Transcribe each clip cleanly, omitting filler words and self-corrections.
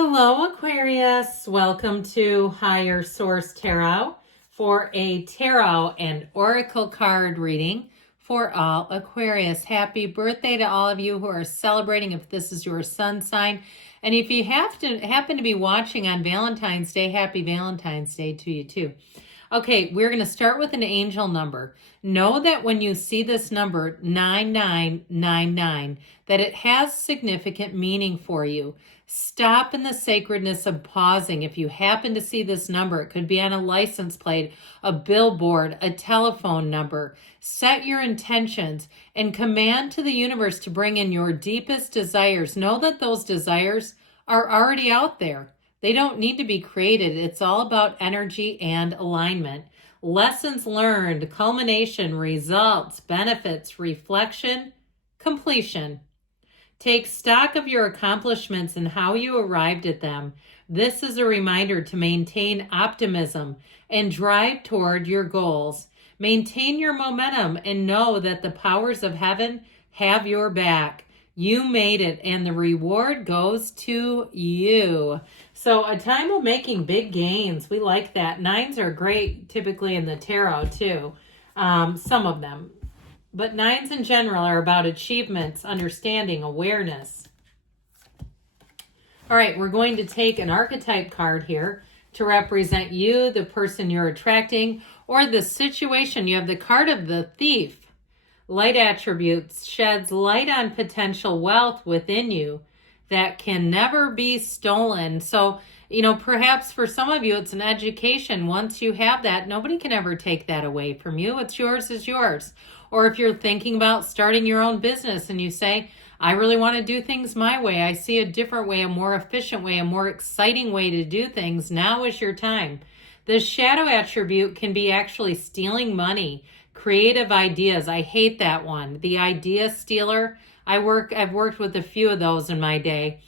Hello, Aquarius. Welcome to Higher Source Tarot for a tarot and oracle card reading for all Aquarius. Happy birthday to all of you who are celebrating if this is your sun sign. And if you happen to be watching on Valentine's Day, happy Valentine's Day to you too. Okay, we're going to start with an angel number. Know that when you see this number 9999, that it has significant meaning for you. Stop in the sacredness of pausing. If you happen to see this number, it could be on a license plate, a billboard, a telephone number. Set your intentions and command to the universe to bring in your deepest desires. Know that those desires are already out there. They don't need to be created. It's all about energy and alignment. Lessons learned, culmination, results, benefits, reflection, completion. Take stock of your accomplishments and how you arrived at them. This is a reminder to maintain optimism and drive toward your goals. Maintain your momentum and know that the powers of heaven have your back. You made it, and the reward goes to you. So a time of making big gains. We like that. Nines are great typically in the tarot too. Some of them. But nines in general are about achievements, understanding, awareness. All right, we're going to take an archetype card here to represent you, the person you're attracting, or the situation. You have the card of the thief. Light attributes sheds light on potential wealth within you that can never be stolen. So, perhaps for some of you, it's an education. Once you have that, nobody can ever take that away from you. What's yours is yours. Or if you're thinking about starting your own business and you say, I really want to do things my way. I see a different way, a more efficient way, a more exciting way to do things. Now is your time. The shadow attribute can be actually stealing money, creative ideas. I hate that one. The idea stealer. I've worked with a few of those in my day.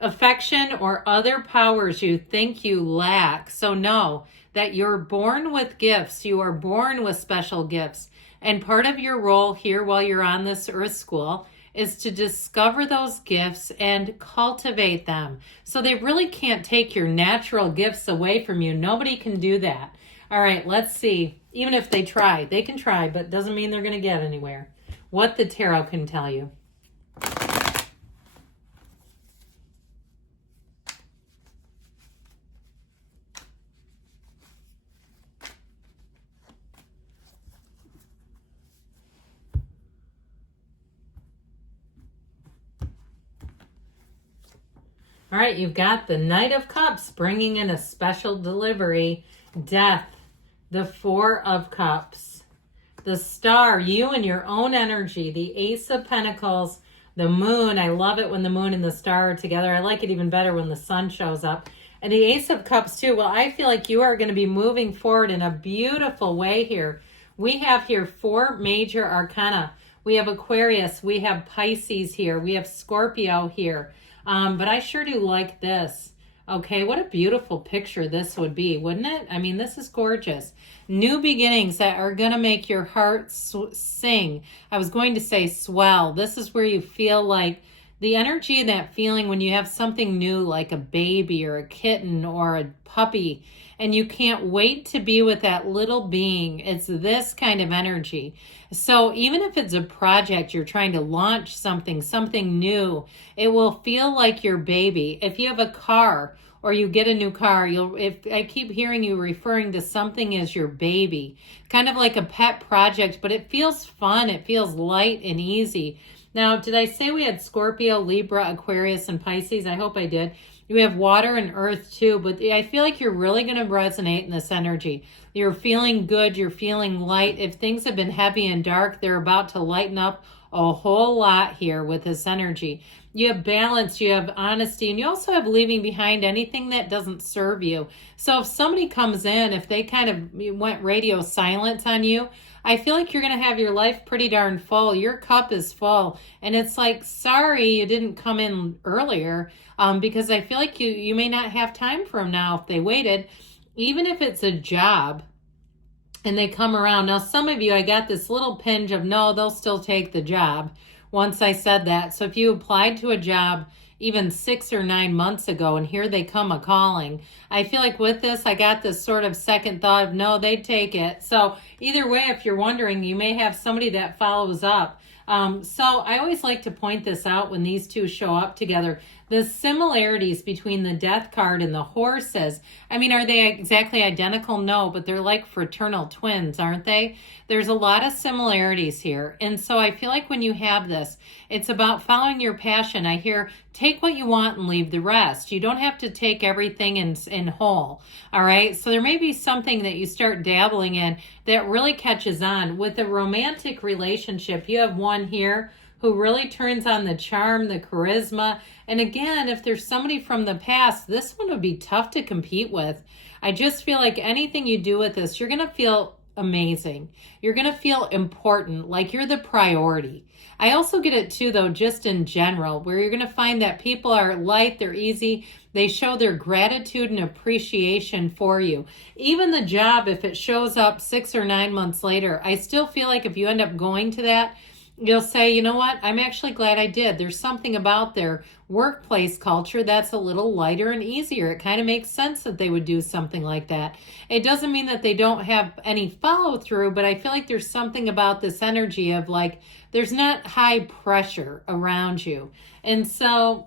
Affection or other powers you think you lack. So know that you're born with gifts. You are born with special gifts. And part of your role here while you're on this earth school is to discover those gifts and cultivate them. So they really can't take your natural gifts away from you. Nobody can do that. All right, let's see. Even if they try, they can try, but doesn't mean they're going to get anywhere. What the tarot can tell you. All right, you've got the Knight of Cups bringing in a special delivery. Death, the Four of Cups, the Star, you and your own energy, the Ace of Pentacles, the Moon. I love it when the Moon and the Star are together. I like it even better when the Sun shows up. And the Ace of Cups too. Well, I feel like you are going to be moving forward in a beautiful way here. We have here 4 major arcana. We have Aquarius, we have Pisces here, we have Scorpio here. But I sure do like this. Okay, what a beautiful picture this would be, wouldn't it? I mean, this is gorgeous. New beginnings that are going to make your heart sing. I was going to say swell. This is where you feel like the energy and that feeling when you have something new like a baby or a kitten or a puppy, and you can't wait to be with that little being. It's this kind of energy. So even if it's a project, you're trying to launch something new, it will feel like your baby. If you have a car or you get a new car, I keep hearing you referring to something as your baby, kind of like a pet project, but it feels fun. It feels light and easy. Now, did I say we had Scorpio, Libra, Aquarius, and Pisces? I hope I did. We have water and earth too, but I feel like you're really going to resonate in this energy. You're feeling good. You're feeling light. If things have been heavy and dark, they're about to lighten up a whole lot here with this energy. You have balance, you have honesty, and you also have leaving behind anything that doesn't serve you. So if somebody comes in, if they kind of went radio silent on you, I feel like you're going to have your life pretty darn full. Your cup is full. And it's like, sorry you didn't come in earlier, because I feel like you may not have time for them now if they waited. Even if it's a job and they come around. Now, some of you, I got this little pinch of, no, they'll still take the job once I said that. So if you applied to a job even 6 or 9 months ago, and here they come a-calling. I feel like with this, I got this sort of second thought of, no, they'd take it. So either way, if you're wondering, you may have somebody that follows up. So I always like to point this out when these two show up together. The similarities between the Death card and the horses. I mean, are they exactly identical? No, but they're like fraternal twins, aren't they? There's a lot of similarities here. And so I feel like when you have this, it's about following your passion. I hear, take what you want and leave the rest. You don't have to take everything in whole, all right? So there may be something that you start dabbling in that really catches on. With a romantic relationship, you have one here who really turns on the charm, the charisma. And again, if there's somebody from the past, this one would be tough to compete with. I just feel like anything you do with this, you're going to feel amazing. You're going to feel important, like you're the priority. I also get it too, though, just in general, where you're going to find that people are light, they're easy, they show their gratitude and appreciation for you. Even the job, if it shows up 6 or 9 months later, I still feel like if you end up going to that, you'll say, you know what, I'm actually glad I did. There's something about their workplace culture that's a little lighter and easier. It kind of makes sense that they would do something like that. It doesn't mean that they don't have any follow through, but I feel like there's something about this energy of like, there's not high pressure around you. And so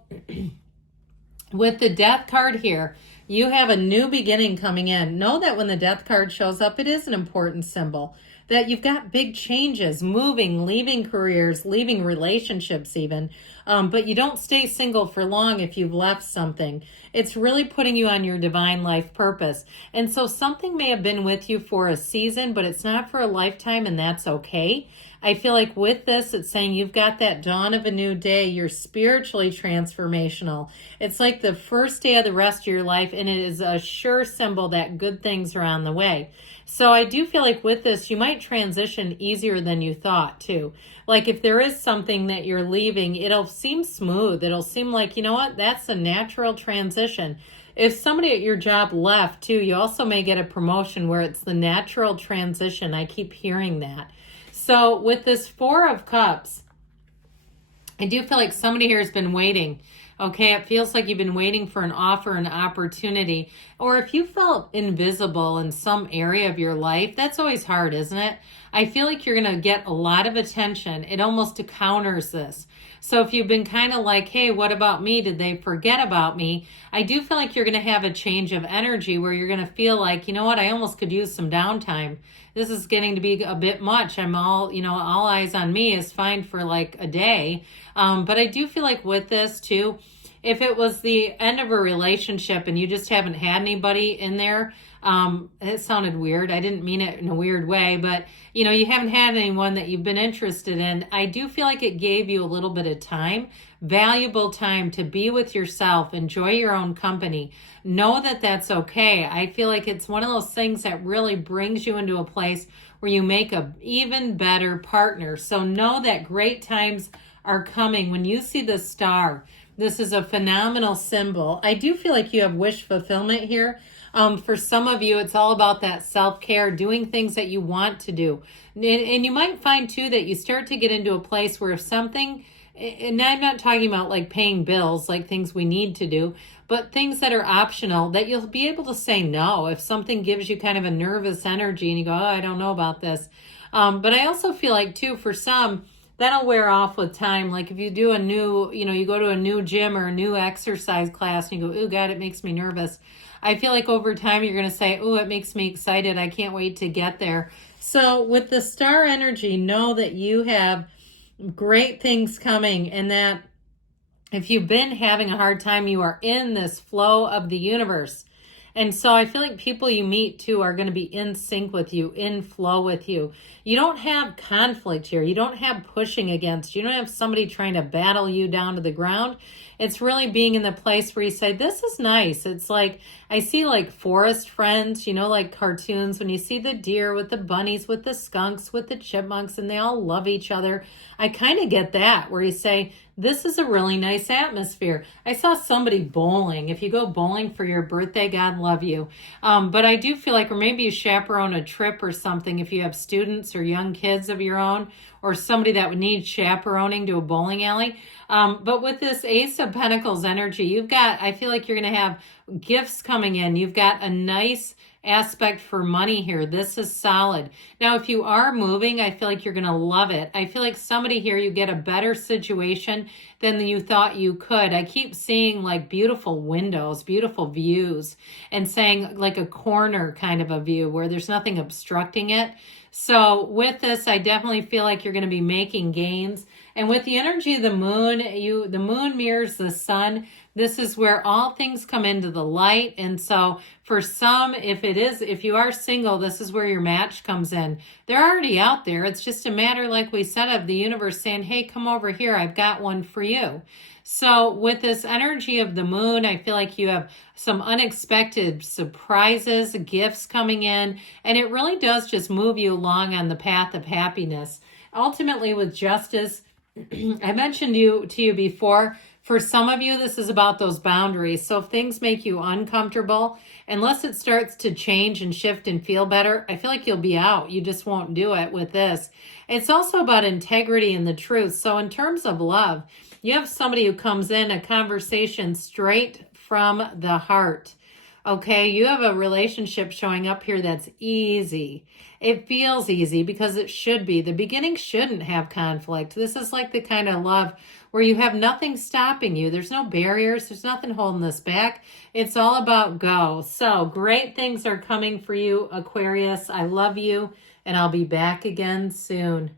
with the Death card here, you have a new beginning coming in. Know that when the Death card shows up, it is an important symbol. That you've got big changes, moving, leaving careers, leaving relationships even, but you don't stay single for long if you've left something. It's really putting you on your divine life purpose. And so something may have been with you for a season, but it's not for a lifetime, and that's okay. I feel like with this, it's saying you've got that dawn of a new day. You're spiritually transformational. It's like the first day of the rest of your life, and it is a sure symbol that good things are on the way. So I do feel like with this, you might transition easier than you thought too. Like if there is something that you're leaving, it'll seem smooth. It'll seem like, you know what, that's a natural transition. If somebody at your job left too, you also may get a promotion where it's the natural transition. I keep hearing that. So with this Four of Cups, I do feel like somebody here has been waiting. Okay, it feels like you've been waiting for an offer, an opportunity. Or if you felt invisible in some area of your life, that's always hard, isn't it? I feel like you're going to get a lot of attention. It almost counters this. So if you've been kind of like, hey, what about me? Did they forget about me? I do feel like you're going to have a change of energy where you're going to feel like, you know what, I almost could use some downtime. This is getting to be a bit much. I'm all, all eyes on me is fine for like a day. But I do feel like with this too, if it was the end of a relationship and you just haven't had anybody in there, it sounded weird. I didn't mean it in a weird way, but you haven't had anyone that you've been interested in. I do feel like it gave you a little bit of time, valuable time to be with yourself, enjoy your own company. Know that that's okay. I feel like it's one of those things that really brings you into a place where you make a even better partner. So know that great times are coming. When you see the star, this is a phenomenal symbol. I do feel like you have wish fulfillment here. For some of you, it's all about that self-care, doing things that you want to do. And you might find too that you start to get into a place where if something, and I'm not talking about like paying bills, like things we need to do, but things that are optional, that you'll be able to say no if something gives you kind of a nervous energy and you go, oh, I don't know about this. But I also feel like too, for some, that'll wear off with time. Like if you do a new, you go to a new gym or a new exercise class and you go, oh God, it makes me nervous. I feel like over time you're going to say, oh, it makes me excited. I can't wait to get there. So with the star energy, know that you have great things coming, and that if you've been having a hard time, you are in this flow of the universe. And so I feel like people you meet too are going to be in sync with you, in flow with you. You don't have conflict here. You don't have pushing against. You don't have somebody trying to battle you down to the ground. It's really being in the place where you say, this is nice. It's like, I see like forest friends, like cartoons, when you see the deer with the bunnies, with the skunks, with the chipmunks, and they all love each other. I kind of get that, where you say, this is a really nice atmosphere. I saw somebody bowling. If you go bowling for your birthday, God love you. But I do feel like, or maybe you chaperone a trip or something if you have students or young kids of your own, or somebody that would need chaperoning to a bowling alley. But with this Ace of Pentacles energy, you've got, I feel like you're going to have gifts coming in. You've got a nice aspect for money here. This is solid. Now, if you are moving, I feel like you're going to love it. I feel like somebody here, you get a better situation than you thought you could. I keep seeing like beautiful windows, beautiful views, and saying like a corner kind of a view where there's nothing obstructing it. So with this, I definitely feel like you're going to be making gains. And with the energy of the moon, the moon mirrors the sun. This is where all things come into the light. And so for some, if you are single, this is where your match comes in. They're already out there. It's just a matter, like we said, of the universe saying, hey, come over here. I've got one for you. So with this energy of the moon, I feel like you have some unexpected surprises, gifts coming in, and it really does just move you along on the path of happiness. Ultimately, with justice, I mentioned to you before, for some of you, this is about those boundaries. So if things make you uncomfortable, unless it starts to change and shift and feel better, I feel like you'll be out. You just won't do it with this. It's also about integrity and the truth. So in terms of love, you have somebody who comes in, a conversation straight from the heart. Okay, you have a relationship showing up here that's easy. It feels easy because it should be. The beginning shouldn't have conflict. This is like the kind of love where you have nothing stopping you. There's no barriers. There's nothing holding this back. It's all about go. So great things are coming for you, Aquarius. I love you, and I'll be back again soon.